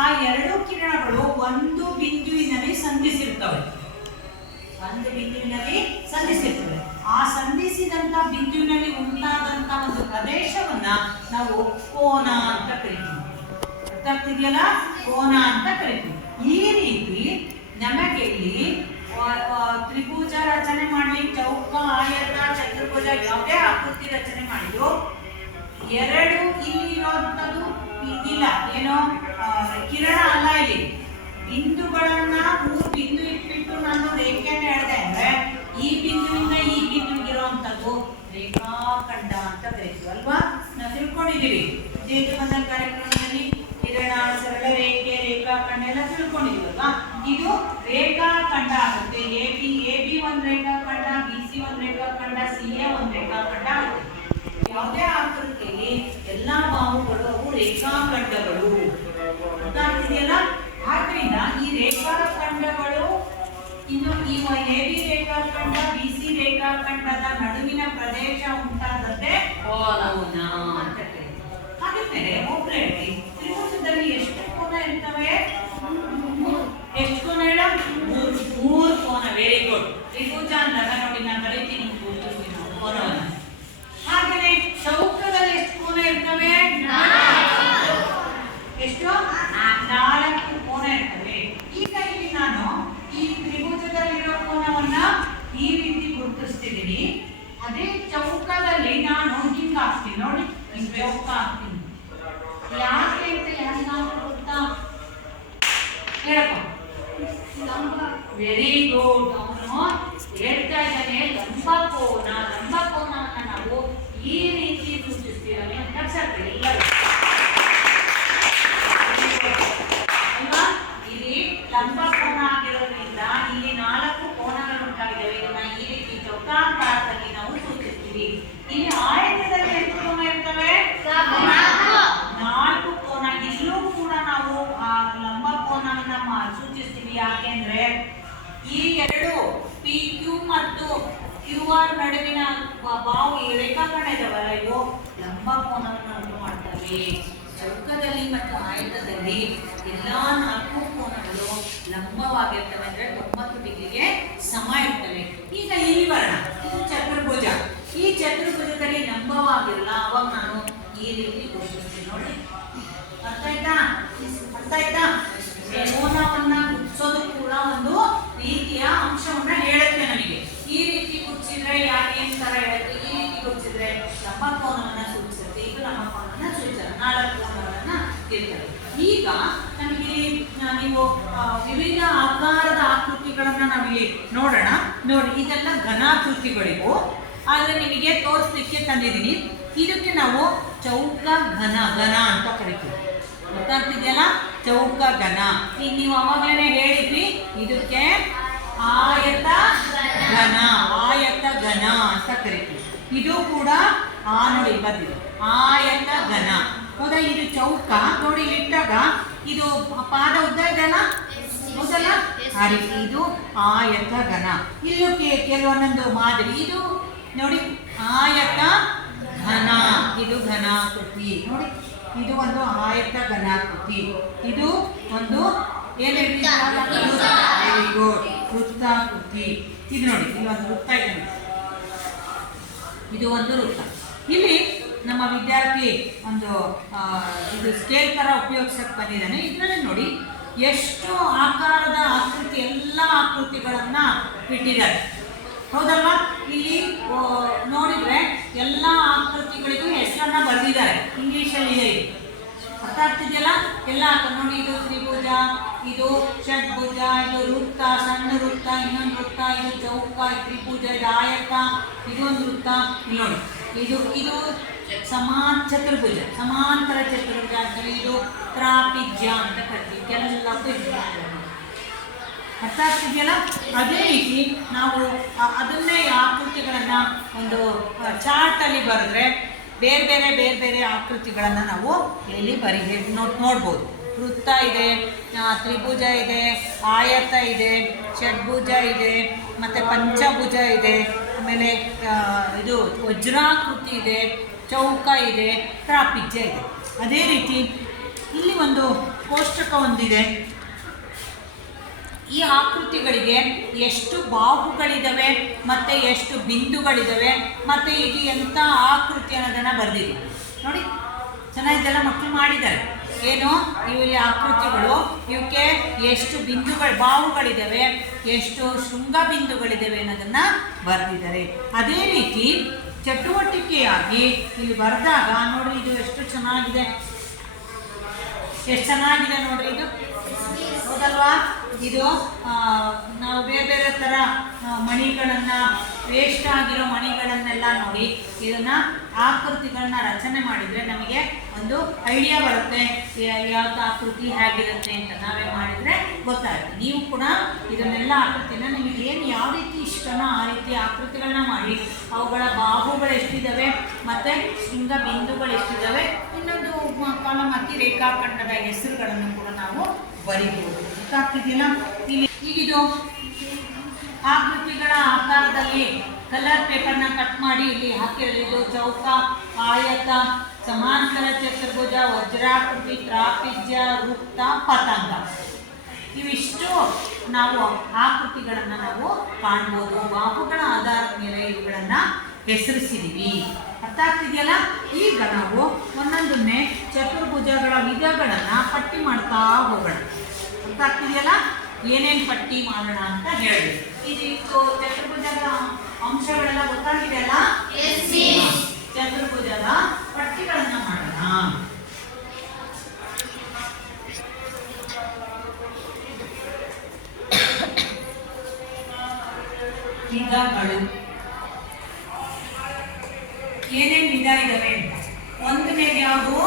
ಆ 2 ಕಿರಣಗಳು ಒಂದು ಬಿಂದುವಿನಲ್ಲಿ ಸಂಧಿಸಿರ್ತವೆ, ಆ ಸಂಧಿಸಿದಂತ ಬಿಂದುವಿನಲ್ಲಿ ಉಂಟಾದಂತ ಒಂದು ಪ್ರದೇಶವನ್ನ ನಾವು ಕೋನ ಅಂತ ಕರಿತೀವಿ. ಅರ್ಥ ಆಗ್ತಿದೆಯಲ್ಲ? ಕೋನ ಅಂತ ಕರಿತೀವಿ. ಈ ರೀತಿ ನಮಗೆ ಇಲ್ಲಿ ತ್ರಿಭುಜ ರಚನೆ ಮಾಡಿ, ಚೌಕ, ಆಯತ, ಚತುರ್ಭುಜ ಯಾವುದೇ ಆಕೃತಿ ರಚನೆ ಮಾಡಿದ್ರು 2 ಇಲ್ಲಿ ಇರೋಂಥದ್ದು ಇದಿಲ್ಲ, ಏನೋ ಕಿರಣ ಅಲ್ಲ, ಇಲ್ಲಿ ಬಿಂದುಗಳನ್ನ 3 ಬಿಂದು ಇಟ್ಬಿಟ್ಟು ನಾನು ರೇಖೆಯನ್ನು ಹೇಳಿದೆ ಅಂದ್ರೆ ಈ ಬಿಂದುವಿಂದ ಈ ಬಿಂದುವಿಗಿರುವಂತದ್ದು ರೇಖಾಖಂಡ ಅಂತ ಕರೀತೀವಿ ಅಲ್ವಾ? ನಾವು ತಿಳ್ಕೊಂಡಿದ್ದೀವಿ. ಕಾರ್ಯಕ್ರಮದಲ್ಲಿ ಕಿರಣ, ಸರಳ ರೇಖೆ, ರೇಖಾಖಂಡ ಎಲ್ಲ ತಿಳ್ಕೊಂಡಿದ್ವಲ್ವಾ. ಇದು ರೇಖಾಖಂಡ ಆಗುತ್ತೆ. ಎ ಬಿ ಒಂದು ರೇಖಾಖಂಡ, ಬಿ ಸಿ ಒಂದು ರೇಖಾಖಂಡ, ಸಿ ಎ ಒಂದು ರೇಖಾಖಂಡ ಆಗುತ್ತೆ. ಯಾವುದೇ ಆಕೃತಿಯಲ್ಲಿ ಎಲ್ಲಾ ಬಾಹುಗಳು ಅವು ರೇಖಾಖಂಡಗಳು ಗೊತ್ತಾಗ್ತಿದೆಯಲ್ಲ. ಆದ್ರಿಂದ ಈ ರೇಖಾಖಂಡಗಳು ಇನ್ನು ಈ ಎ ಬಿ ರೇಖಾಖಂಡ, ಬಿ ಸಿ ರೇಖಾಖಂಡದ ನಡುವಿನ ಪ್ರದೇಶ ಉಂಟಾದದ್ದೇ ಕೋನ ಅಂತ ಕರೀತಾರೆ. ಹಾಗಿದ್ಮೇಲೆ ಒಬ್ರು ಹೇಳಿ, ತ್ರಿಭುಜದಲ್ಲಿ ಎಷ್ಟು ಕೋನ ಇರ್ತವೆ? ಎಷ್ಟು ಕೋನ ಹೇಳ? ಮೂರು ಕೋನ. Very good. ತ್ರಿಭುಜ ಅಂದಾಗ ನೋಡಿ ನಾನು ಬರೀತೀನಿ ಕೋನವನ್ನು. ಹಾಗೆಯೇ ಚೌಕದಲ್ಲಿ ಎಷ್ಟು ಕೋನ ಇರ್ತವೆ? ಎಷ್ಟು? 4 ಕೋನ ಇರ್ತವೆ. ಈಗ ಇಲ್ಲಿ ನಾನು ಈ ತ್ರಿಭುಜದಲ್ಲಿರೋ ಕೋನವನ್ನ ಈ ರೀತಿ ಗುರುತಿಸ್ತಿದ್ದೀನಿ. ಅದೇ ಚೌಕದಲ್ಲಿ ನಾನು ಹಿಂಗ್ ಹಾಕ್ತೀನಿ ನೋಡಿ, ಹಿಂಗ್ ಚೌಕ ಹಾಕ್ತೀನಿ. ಯಾಕೆ ಅಂತ ಯಾರಿಗಾದ್ರೂ ಗೊತ್ತಾ? ಹೇಳಪ್ಪ. Very good. ಅವನು ಹೇಳ್ತಾ ಇದ್ದಾನೆ ಲಂಬ ಕೋನವನ್ನ ನಾವು ಈ ರೀತಿ ಸೂಚಿಸ್ತೀವಿ ಅಂತ ಎಲ್ಲರೂ ಅಲ್ವಾ. ಇಲ್ಲಿ ಲಂಬ ಕೋನ ಆಗಿರೋದ್ರಿಂದ ಇಲ್ಲಿ 4 ಕೋನಗಳು ಉಂಟಾಗಿದ್ದಾವೆ. ಇದನ್ನ ಈ ರೀತಿ ಚೌಕಾಕಾರದಲ್ಲಿ ನಾವು ಸೂಚಿಸ್ತೀವಿ. ಇಲ್ಲಿ ಆಯತದಲ್ಲಿ ಎಷ್ಟು ಕೋನ ಇರ್ತವೆ? 4 ಕೋನ. ಇಲ್ಲೂ ಕೂಡ ನಾವು ಆ ಲಂಬ ಕೋನವನ್ನ ಸೂಚಿಸ್ತೀವಿ. ಯಾಕೆಂದ್ರೆ ಈ ಎರಡು ಪಿ ಕ್ಯೂ ಮತ್ತು ಕ್ಯೂ ಆರ್ ನಡುವಿನ ಬಾವು ಈ ರೇಖಾಖಂಡ ಇದಾವಲ್ಲ, ಇವು ಲಂಬ ಕೋನವನ್ನು ಉಂಟು ಮಾಡ್ತವೆ. ಚೌಕದಲ್ಲಿ ಮತ್ತು ಆಯತದಲ್ಲಿ ಎಲ್ಲಾ 4 ಕೋನಗಳು ಲಂಬವಾಗಿರ್ತವೆ, ಅಂದ್ರೆ 90 ಡಿಗ್ರಿಗೆ ಸಮ ಇರ್ತವೆ. ಈಗ ಇಲ್ಲಿ ಬರೋಣ. ಇದು ಚತುರ್ಭುಜ. ಈ ಚತುರ್ಭುಜದಲ್ಲಿ ಲಂಬವಾಗಿರಲ್ಲ, ಅವಾಗ ನಾನು ಈ ರೀತಿ ಗುರುತಿಸ್ತೀನಿ ನೋಡಿ. ಅರ್ಥ ಆಯ್ತಾ? ಕೋನವನ್ನ ಗುರ್ಸೋದು ಕೂಡ ಒಂದು ರೀತಿಯ ಅಂಶವನ್ನ ಹೇಳುತ್ತೆ ನಮಗೆ. ಈ ರೀತಿ ಗುರ್ಸಿದ್ರೆ ಏನ್ ತರ ಹೇಳುತ್ತೆ? ಈ ರೀತಿ ಗುರ್ಸಿದ್ರೆ ಲಂಬ ಕೋನವನ್ನ ಸೂಚಿಸುತ್ತೆ, ಇದು ಲಂಬ ಕೋನವನ್ನ ಸೂಚಿಸುತ್ತೆ. 4 ಕೋನಗಳನ್ನ ಇರ್ತವೆ. ಈಗ ನಮಗೆ ನೀವು ವಿವಿಧ ಆಕಾರದ ಆಕೃತಿಗಳನ್ನ ನಾವಿಲ್ಲಿ ನೋಡೋಣ. ನೋಡಿ, ಇದೆಲ್ಲ ಘನಾಕೃತಿಗಳಿಗೂ, ಆದ್ರೆ ನಿಮಗೆ ತೋರಿಸ್ಲಿಕ್ಕೆ ತಂದಿದ್ದೀನಿ. ಇದಕ್ಕೆ ನಾವು ಚೌಕ ಘನ ಅಂತ ಕರಿತೀವಿ. ಗೊತ್ತಾಗ್ತಿದೆಯಲ್ಲ? ಚೌಕ ಘನ. ಈಗ ನೀವು ಅವಾಗಲೇ ಹೇಳಿದ್ವಿ, ಇದಕ್ಕೆ ಆಯತ ಘನ ಅಂತ ಕರಿತೀವಿ. ಇದು ಕೂಡ ನೋಡಿ ಬಂದಿದೆ, ಆಯತ ಘನ. ಹೌದಾ? ಇದು ಚೌಕ. ನೋಡಿ ಇಲ್ಲಿ ಇಟ್ಟಾಗ ಇದು ಪಾದ ಉದ್ದ ಇದೆಯಲ್ಲ, ಹೌದಲ್ಲ? ಆ ರೀತಿ ಇದು ಆಯತ ಘನ. ಇಲ್ಲೂ ಕೆಲವೊಂದೊಂದು ಮಾದರಿ. ಇದು ನೋಡಿ ಆಯತ ಘನ, ಇದು ಘನಾಕೃತಿ. ನೋಡಿ, ಇದು ಒಂದು ಆಯತ ಘನಾಕೃತಿ. ಇದು ಒಂದು ವೃತ್ತಾಕೃತಿ. ಇದು ನೋಡಿ, ಇಲ್ಲಿ ಒಂದು ವೃತ್ತ ಇದೆ. ಇದು ಒಂದು ವೃತ್ತ. ಇಲ್ಲಿ ನಮ್ಮ ವಿದ್ಯಾರ್ಥಿ ಒಂದು ಇದು ಸ್ಕೇಲ್ ತರ ಉಪಯೋಗಿಸಕ್ಕೆ ಬಂದಿದ್ದಾನೆ. ಇದರಲ್ಲಿ ನೋಡಿ ಎಷ್ಟು ಆಕಾರದ ಆಕೃತಿ, ಎಲ್ಲ ಆಕೃತಿಗಳನ್ನ ಇಟ್ಟಿದ್ದಾರೆ. ಹೌದಲ್ವಾ? ಇಲ್ಲಿ ನೋಡಿದ್ರೆ ಎಲ್ಲ ಆಕೃತಿಗಳಿಗೂ ಹೆಸರನ್ನ ಬರೆದಿದ್ದಾರೆ. ಇಂಗ್ಲಿಷಲ್ಲಿ ಇದೆ. ಇದು ಅರ್ಥ ಆಗ್ತಿದೆಯಲ್ಲ? ಎಲ್ಲ ನೋಡಿ, ಇದು ತ್ರಿಭುಜ, ಇದು ಷಡ್ಭುಜ, ಇದು ವೃತ್ತ, ಸಣ್ಣ ವೃತ್ತ, ಇನ್ನೊಂದು ವೃತ್ತ, ಇದು ಚೌಕ, ತ್ರಿಭುಜ, ಇದು ಆಯತ, ಇದು ಒಂದು ವೃತ್ತ. ನೋಡಿ, ಇದು ಚತುರ್ಭುಜ, ಸಮಾಂತರ ಚತುರ್ಭುಜ ಅಂತೇಳಿ. ಇದು ತ್ರಾಪಿಜ್ಯ ಅಂತ ಕರಿತೀವಿ. ಎಲ್ಲಕ್ಕೂ ಅರ್ಥ ಆಗ್ತಿದೆಯಲ್ಲ? ಅದೇ ರೀತಿ ನಾವು ಅದನ್ನೇ ಆಕೃತಿಗಳನ್ನ ಒಂದು ಚಾರ್ಟಲ್ಲಿ ಬರೆದ್ರೆ ಬೇರೆ ಬೇರೆ ಆಕೃತಿಗಳನ್ನು ನಾವು ಇಲ್ಲಿ ನೋಡ್ಬೋದು. ವೃತ್ತ ಇದೆ, ತ್ರಿಭುಜ ಇದೆ, ಆಯತ ಇದೆ, ಷಡ್ಭುಜ ಇದೆ, ಮತ್ತು ಪಂಚಭುಜ ಇದೆ, ಆಮೇಲೆ ಇದು ವಜ್ರಾಕೃತಿ ಇದೆ, ಚೌಕ ಇದೆ, ತ್ರಾಪಿಜ್ಯ ಇದೆ. ಅದೇ ರೀತಿ ಇಲ್ಲಿ ಒಂದು ಕೋಷ್ಟಕ ಒಂದಿದೆ. ಈ ಆಕೃತಿಗಳಿಗೆ ಎಷ್ಟು ಬಾಹುಗಳಿದ್ದಾವೆ ಮತ್ತು ಎಷ್ಟು ಬಿಂದುಗಳಿದ್ದಾವೆ ಮತ್ತು ಇದು ಎಂಥ ಆಕೃತಿ ಅನ್ನೋದನ್ನು ಬರೆದಿದ್ದೀವಿ ನೋಡಿ. ಚೆನ್ನಾಗಿದ್ದೆಲ್ಲ ಮಕ್ಕಳು ಮಾಡಿದ್ದಾರೆ. ಏನು ಇಲ್ಲಿ ಆಕೃತಿಗಳು, ಇವಕ್ಕೆ ಎಷ್ಟು ಬಾಹುಗಳಿದ್ದಾವೆ, ಎಷ್ಟು ಶೃಂಗ ಬಿಂದುಗಳಿದ್ದಾವೆ ಅನ್ನೋದನ್ನು ಬರೆದಿದ್ದಾರೆ. ಅದೇ ರೀತಿ ಚಟುವಟಿಕೆಯಾಗಿ ಇಲ್ಲಿ ಬರೆದಾಗ ನೋಡಿ, ಇದು ಎಷ್ಟು ಚೆನ್ನಾಗಿದೆ ನೋಡ್ರಿ. ಇದು ಹೌದಲ್ವಾ? ಇದು ನಾವು ಬೇರೆ ಬೇರೆ ಥರ ಮಣಿಗಳನ್ನು ವೇಸ್ಟ್ ಆಗಿರೋ ಮಣಿಗಳನ್ನೆಲ್ಲ ನೋಡಿ ಇದನ್ನ ಆಕೃತಿಗಳನ್ನ ರಚನೆ ಮಾಡಿದರೆ ನಮಗೆ ಒಂದು ಐಡಿಯಾ ಬರುತ್ತೆ ಯಾವ್ದು ಆಕೃತಿ ಹೇಗಿರುತ್ತೆ ಅಂತ ನಾವೇ ಮಾಡಿದರೆ ಗೊತ್ತಾಗುತ್ತೆ. ನೀವು ಕೂಡ ಇದನ್ನೆಲ್ಲ ಆಕೃತಿನ ನಿಮಗೆ ಏನು ಯಾವ ರೀತಿ ಇಷ್ಟನೋ ಆ ರೀತಿ ಆಕೃತಿಗಳನ್ನ ಮಾಡಿ ಅವುಗಳ ಬಾಹುಗಳು ಎಷ್ಟಿದ್ದಾವೆ ಮತ್ತು ಶೃಂಗ ಬಿಂದುಗಳು ಎಷ್ಟಿದ್ದಾವೆ ಇನ್ನೊಂದು ಕಾಲಮ್ ಹಾಕಿ ರೇಖಾಖಂಡದ ಹೆಸರುಗಳನ್ನು ಕೂಡ ನಾವು ಬರೀಬಹುದು. ಗೊತ್ತಾಗ್ತಿದೆಯಲ್ಲ? ಇಲ್ಲಿ ಈಗಿದು ಆಕೃತಿಗಳ ಆಕಾರದಲ್ಲಿ ಕಲರ್ ಪೇಪರ್ನ ಕಟ್ ಮಾಡಿ ಇಲ್ಲಿ ಹಾಕಿರೋದು ಚೌಕ, ಆಯತ, ಸಮಾಂತರ ಚತುರ್ಭುಜ, ವಜ್ರಾಕೃತಿ, ತ್ರಾಪಿಜ್ಯ, ವೃತ್ತ, ಪತಂಗ ಇವಿಷ್ಟು ನಾವು ಆಕೃತಿಗಳನ್ನು ನಾವು ಕಾಣ್ಬೋದು. ಬಾಹುಗಳ ಆಧಾರದ ಮೇಲೆ ಇವುಗಳನ್ನು ಹೆಸರಿಸಿದೀವಿ. ಅರ್ಥ ಆಗ್ತಿದೆಯಲ್ಲ? ಈಗ ನಾವು ಒಂದೊಂದನ್ನೇ ಚತುರ್ಭುಜಗಳ ವಿಧಗಳನ್ನು ಪಟ್ಟಿ ಮಾಡ್ತಾ ಹೋಗೋಣ. ಅರ್ಥ ಆಗ್ತಿದೆಯಲ್ಲ? ಏನೇನು ಪಟ್ಟಿ ಮಾಡೋಣ ಅಂತ ಹೇಳಿ. ಇದು ಚತುರ್ಭುಜದ ಅಂಶಗಳೆಲ್ಲ ಗೊತ್ತಾಗಿದೆಯಲ್ಲ? ಚತುರ್ಭುಜದ ಪಟ್ಟಿಗಳನ್ನ ಮಾಡೋಣ. ವಿಧಗಳು ಏನೇನು ವಿಧ ಇದಾವೆ ಅಂತ ಒಂದನೇದು ಯಾವುದು?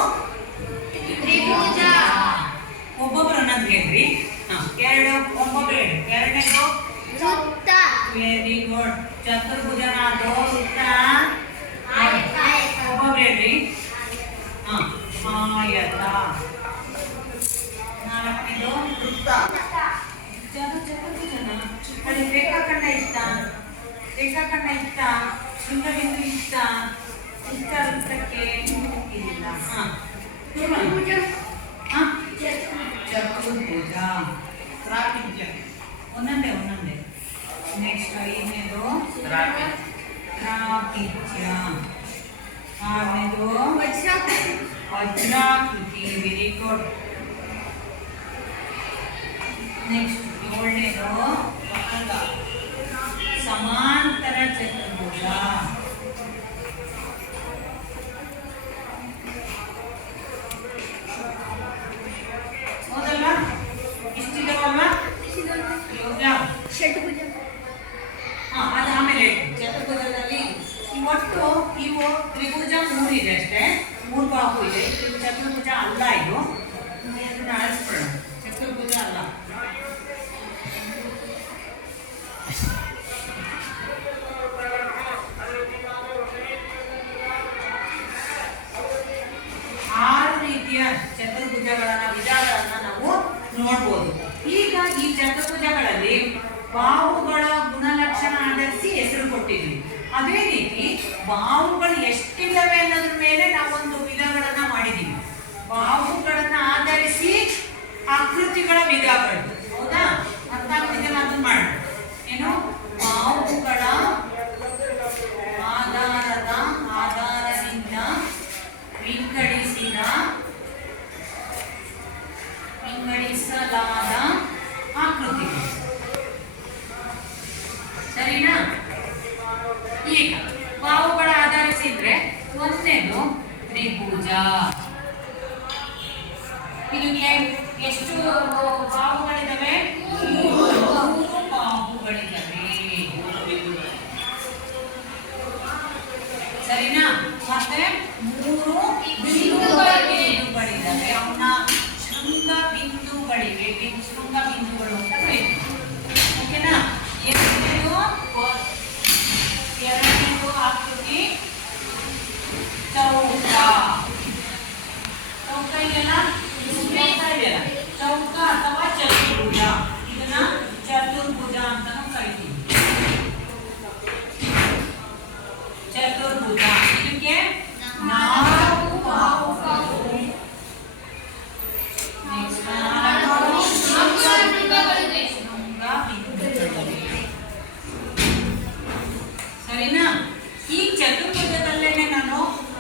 ತ್ರಿಭುಜ. ಒಬ್ಬೊಬ್ರು ಅನ್ನೋದು ಹೇಳ್ರಿ. ಎರಡು ಒಬ್ಬೊಬ್ರು ಹೇಳಿ. ಎರಡನೇದು ವೃತ್ತ. Very good. ಚತುರ್ಭುಜನ ಅದು ವೃತ್ತ. ಒಬ್ಬೊಬ್ರು ಹೇಳ್ರಿ. ಆಯತ. ನಾಲ್ಕನೇದು ವೃತ್ತ. ಚತುರ್ಭುಜನ ಅಲ್ಲಿ ರೇಖಾಖಂಡ ಇಷ್ಟ, ರೇಖಾಖಂಡ ಇಷ್ಟ, ಶೃಂಗಬಿಂದು ಇಷ್ಟ, ಇಷ್ಟ ವೃತ್ತಕ್ಕೆ ಇಲ್ಲ. ಚತುರ್ಭುಜ, ತ್ರಾಪಿಜ್ಯ ಒಂದೊಂದೇ. ನೆಕ್ಸ್ಟ್ ಐದನೇದು ತ್ರಾಪಿಜ್ಯ. ಆರನೇದು ವಜ್ರಾಕೃತಿ. Very good. ನೆಕ್ಸ್ಟ್ ಏಳನೇದು ಸಮಾಂತರ ಚತುರ್ಭುಜ. ಹೌದಲ್ವಾ? ಇಷ್ಟಿದಾವಲ್ವಾ? ಷಡ್ಭುಜ. ಅದು ಆಮೇಲೆ ಚತುರ್ಭುಜದಲ್ಲಿ ಒಟ್ಟು ಇವು ತ್ರಿಭುಜ 3 ಇದೆ ಅಷ್ಟೇ. 3 ಬಾಹು ಇದೆ. ಇದು ಚತುರ್ಭುಜ ಅಲ್ಲ. ಇದು ಇದನ್ನ ಅಳಿಸ್ಕೊಳ್ಳೋಣ. ಚತುರ್ಭುಜ ಅಲ್ಲ. ಚತುರ್ಭುಜಗಳನ್ನ ವಿಧಗಳನ್ನ ನಾವು ನೋಡ್ಬೋದು. ಈಗ ಈ ಚತುರ್ಭುಜಗಳಲ್ಲಿ ಬಾಹುಗಳ ಗುಣಲಕ್ಷಣ ಆಧರಿಸಿ ಹೆಸರು ಕೊಟ್ಟಿದ್ವಿ. ಅದೇ ರೀತಿ ಬಾಹುಗಳು ಎಷ್ಟಿದ್ದಾವೆ ಅನ್ನೋದ್ರ ಮೇಲೆ ನಾವೊಂದು ವಿಧಗಳನ್ನ ಮಾಡಿದ್ದೀವಿ. ಬಾಹುಗಳನ್ನ ಆಧರಿಸಿ ಆಕೃತಿಗಳ ವಿಧಗಳು. ಹೌದಾ? ಅರ್ಥ ಆಗ್ತಿದೆಯಲ್ಲ? ಅದನ್ನ ಮಾಡೋಣ. ಏನು? ಬಾಹುಗಳ ಆಧಾರದಿಂದ ವಿಂಗಡಿಸಲಾದ ಆಕೃತಿಗಳು. ಸರಿನಾ? ಈಗ ಬಾಹುಗಳ ಆಧರಿಸಿದ್ರೆ ಒಂದನೇದು ತ್ರಿಭುಜ. ಇದಕ್ಕೆ ಎಷ್ಟು ಬಾಹುಗಳಿದಾವೆ? 3 ಬಾಹುಗಳಿದಾವೆ. ಸರಿನಾ? ಮತ್ತೆ 3 ಬಿಂದುಗಳಿದಾವೆ. ಅವನ್ನ ಶೃಂಗ ಬಿಂದುಗಳಿವೆ. ಶೃಂಗ ಬಿಂದುಗಳು ಅಂತ ಕರೀತೀವಿ. ಓಕೆನಾ? ಎರಡನೇದು ಆಕೃತಿ ಚೌಕ. ಚೌಕ ಇದೆಯಲ್ಲ? ಚೌಕ ಅಥವಾ ಚತುರ್ಭುಜ. ಇದನ್ನ ಚತುರ್ಭುಜ ಅಂತಾನು ಕರಿತೀವಿ. ಚತುರ್ಭುಜ. ಇದಕ್ಕೆ 4 ಬಾಹುಗಳು. ಸರಿನಾ? ಈ ಚತುರ್ಭುಜದಲ್ಲೇನೆ ನಾನು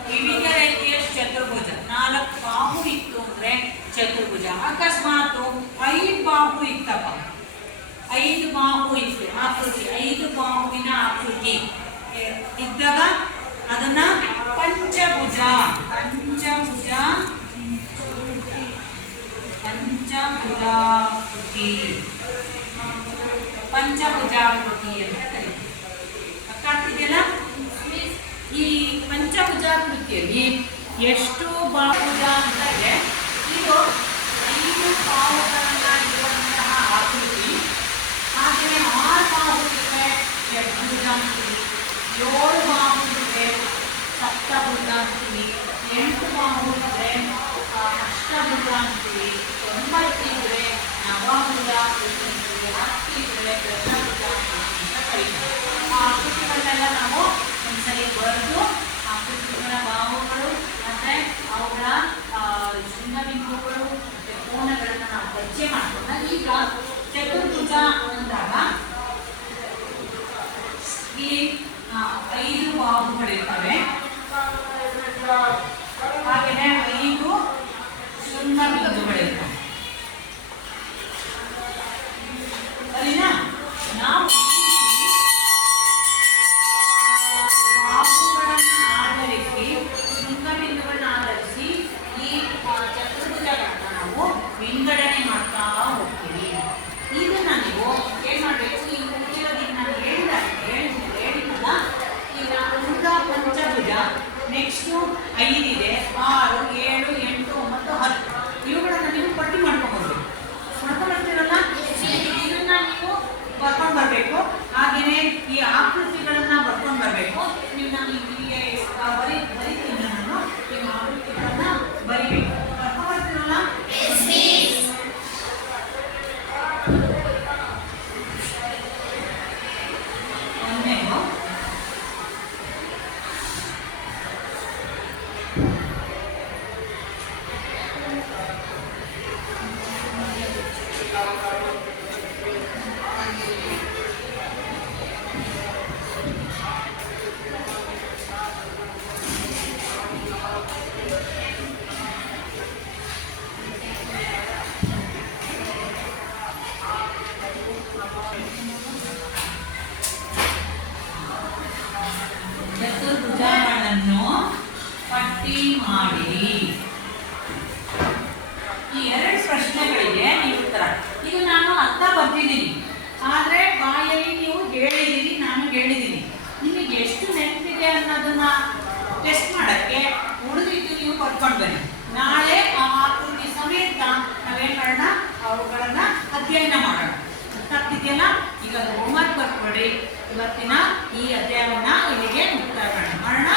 ವಿವಿಧ ರೀತಿಯ ಚತುರ್ಭುಜ 4 ಬಾಹು ಇತ್ತು ಅಂದ್ರೆ ಚತುರ್ಭುಜ. ಅಕಸ್ಮಾತ್ 5 ಬಾಹು ಇತ್ತಪ್ಪ, 5 ಬಾಹು ಇತ್ತು ಆಕೃತಿ, 5 ಬಾಹುವಿನ ಆಕೃತಿ ಇದ್ದಾಗ ಅದನ್ನ ಪಂಚಭುಜ. ಪಂಚಭುಜಾಕೃತಿ ಪಂಚಭುಜಾಕೃತಿ ಅಂತ ಕರೀತೀವಿ. ಅರ್ಥ ಆಗ್ತಿದೆಯಲ್ಲ? ಈ ಪಂಚಭುಜಾಕೃತಿಯಲ್ಲಿ ಎಷ್ಟು ಬಾಹುಜ ಅಂದರೆ ಇದು 5 ಬಾಹುಗಳನ್ನ ಇರುವಂತಹ ಆಕೃತಿ. ಹಾಗೆಯೇ 6 ಬಾಹು ಇವೆ ಷಡ್ಭುಜ ಅಂತೀವಿ, 7 ಬಾಹು ಇವೆ ಸಪ್ತಭುಜ ಅಂತೀವಿ, 8 ಬಾಹು ಇವೆ ಅಷ್ಟಭುಜ ಅಂತೀವಿ, 9 ಇವೆ ನವಭುಜ ಅಂತೀವಿ, 10 ಇವೆ ದಶಭುಜ ಅಂತ ಕರೀತೀವಿ. ಆ ಆಕೃತಿಗಳನ್ನೆಲ್ಲ ನಾವು ಒಂದ್ಸಲಿ ಬರೆದು ಆಕೃತಿಗಳ ಬಾಹುಗಳು ಮತ್ತೆ ಅವುಗಳ ಶೃಂಗಬಿಂದುಗಳು ಮತ್ತೆ ಕೋನಗಳನ್ನು ನಾವು ಪರಿಚಯ ಮಾಡ್ಕೊಂಡ. ಈಗ ಚತುರ್ಭುಜ ಅಂದಾಗ ಇಲ್ಲಿ 5 ಬಾಹುಗಳಿರ್ತವೆ, ಹಾಗೆಯೇ 5 ಶೃಂಗಬಿಂದುಗಳಿರ್ತವೆ. ಸರಿನಾ? ನಾವು ಬಾಹುಗಳನ್ನು ಆಧರಿಸಿ ಶೃಂಗಬಿಂದುಗಳನ್ನ ಆಧರಿಸಿ ಈ ಚತುರ್ಭುಜಗಳನ್ನ ನಾವು ವಿಂಗಡಣೆ ಮಾಡ್ತಾ ಹೋಗ್ತೀವಿ. ಇದನ್ನ ನೀವು ಏನ್ ಮಾಡಬೇಕು? ಈ ಉಳಿಯೋದಕ್ಕೆ ನಾನು ಹೇಳಿದಲ್ಲ ಈಗ ಉಳಿದ ಪಂಚಭುಜ ನೆಕ್ಸ್ಟು 5 ಇದೆ, 6, 7, 8, 9, 10 ಇವುಗಳನ್ನ ನೀವು ಪಟ್ಟಿ ಮಾಡ್ಕೊಂಡ್ಬರ್ಬೇಕು. ಮಾಡ್ಕೊಂಡ್ಬರ್ತೀರಲ್ಲ, ಇದನ್ನ ನೀವು ಬರ್ಕೊಂಡು ಬರಬೇಕು. ಹಾಗೆಯೇ ಈ ಆಕೃತಿಗಳನ್ನ ಬರ್ಕೊಂಡು ಬರಬೇಕು. ನೀವು ನಾನು ಇಲ್ಲಿಗೆ ಬರೀತೀನಿ, ನಾನು ನಿಮ್ಮ ಆಕೃತಿಗಳನ್ನ ಬರಿಬೇಕು. ಬರ್ಕೊಂಡು ಬರ್ತೀರಲ್ಲ? ಒಂದೇನು ಚತುರ್ಭುಜಗಳನ್ನು ಪಟ್ಟಿ ಮಾಡಿರಿ. ಈ 2 ಪ್ರಶ್ನೆಗಳಿಗೆ ನೀವು ಉತ್ತರ. ಇದು ನಾನು ಅರ್ಥ ಬರ್ತಿದ್ದೀನಿ, ಆದರೆ ಬಾಯಲ್ಲಿ ನೀವು ಹೇಳಿದ್ದೀರಿ, ನಾನು ಹೇಳಿದ್ದೀನಿ. ನಿಮಗೆ ಎಷ್ಟು ನೆನಪಿದೆ ಅನ್ನೋದನ್ನ ಟೆಸ್ಟ್ ಮಾಡೋಕ್ಕೆ ಉಳಿದಿದ್ದು ನೀವು ಬರ್ಕೊಂಡು ಬನ್ನಿ. ನಾಳೆ ಆ ಆಕೃತಿ ಸಮೇತ ನಾವೇನು ಮಾಡೋಣ? ಅವುಗಳನ್ನ ಅಧ್ಯಯನ ಮಾಡೋಣ. ಅರ್ಥ ಆಗ್ತಿದೆಯಲ್ಲ? ಈಗ ಹೋಮ್ವರ್ಕ್ ಬರ್ಕೊಡಿ. ಇವತ್ತಿನ ಈ ಅಧ್ಯಾಯವನ್ನು ಇಲ್ಲಿಗೆ ಮುಕ್ತಾಯ ಮಾಡೋಣ.